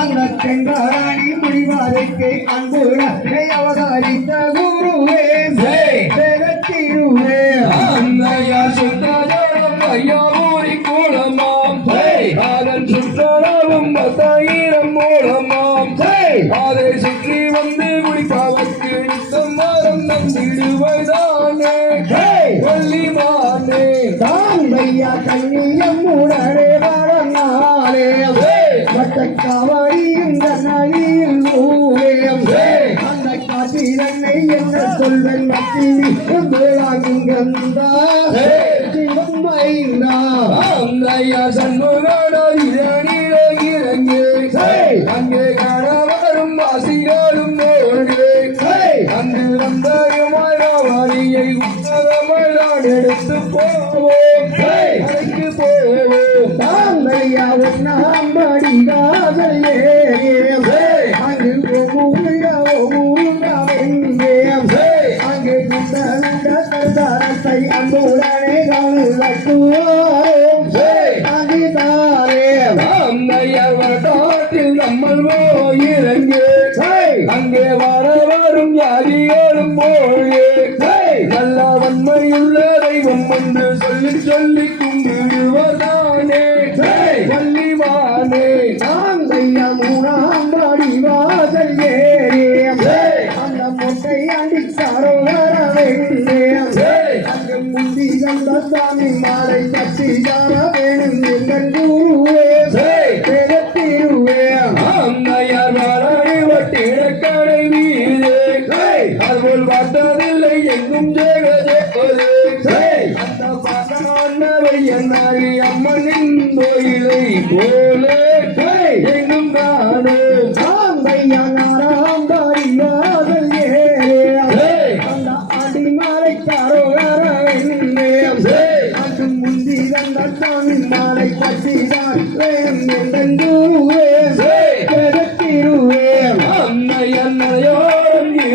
அந்த செங்காராணி முடிவாதைக்கு அன்புடனே அவதாரித்த குருவே திருவே அன்னையா சுத்தரம் ஐயாவூரி கோலமாம் அதன் சுற்றளவும் 10,000 மூலமாம் அதை சுற்றி வந்து குடிப்பாவற்கு நித்தம் மரம் நம்பிடுவதானே வள்ளிமானே தாங்கையா கண்ணியம் உடனே வரனாலே மட்டக்காவடியும் தன்னையில் ஊரேம் அந்த காட்டினை என்ன சொல்வன் மத்தினி கந்தா சிவம் மைந்தா அங்கையா சண்முகனோ இதனிலே இறங்கே அங்கே காண வரும் வாசிகளும் ஓடே அன்று வந்தயமாய் ராவணியை உத்தரமாய் நான் எடுத்து போவோம் அழைத்து போவோம் தாங்கையா உன்னாம்படி காதல் அங்கு அங்கே குண்டத்தை அன்புடனே கவனிக்குவோம் அங்கிதாரே அம்மையவட்டாட்டில் நம்மள் போயிறங்கே அங்கே வர வரும் யாரியோடும் போயே நல்ல வன்மையுள்ள தெய்வம் என்று சொல்லி சொல்லி கும்பிடுவதானே வள்ளிவானே தாங்கையா மூணாம்படி வாசல் அந்த முட்டை அடித்தாரோ வரவேண்டே அங்கு முந்தி கந்த சாமி மாலை கட்டி தர வேணும் எங்கள் குருவே திருவே அம்மையார் வாழை வட்டிடக்கடை வீரே அதுபோல் பார்த்ததில்லை எங்கும் ஜெகஜெப்பதே அந்த பாட்டவை என்னாரி அம்மனின் கோயிலை போலே எங்கும் காணும் தாங்கையா நாராம்பாடி வாசல் அந்த அடிமலைக்காரோ வரவேண்டே அங்கு முந்தி கந்த சாமி மாலை கட்டி தர வேணும் எங்கள் குருவே